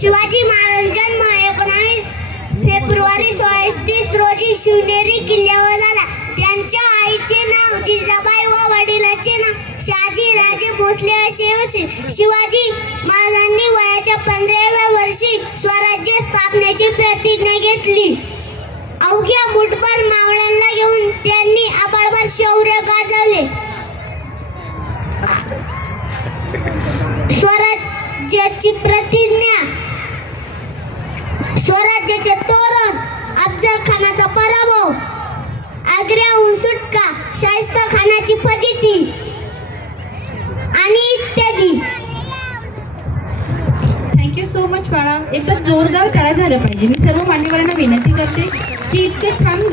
शिवाजी महाराज जन्म 19 फेब्रुवारी 1630 रोजी शिवनेरी किल्ल्यावर झाला. त्यांच्या आईचे नाव जिजाबाई व वडिलांचे नाव शहाजी राजे भोसले असे होते. शिवाजी महाराजांनी वयाच्या 15व्या वर्षी स्वराज्य स्थापनेची प्रतिज्ञा घेतली. अवघ्या मुठभर मावळ्यांना घेऊन त्यांनी आबाळभर शौर्य गाजवले. स्वराज्याची प्रतिज्ञा, स्वराज्याचे तोरण, अफजल खानाचा पराभव, आग्र्याहून सुटका, शाहिस्ता खानाची फजिती आणि इत्यादी. थँक्यू सो मच बाळा. एकदा जोरदार टाळ्या झाल्या पाहिजे. मी सर्व मान्यवरांना विनंती करते की इतके छान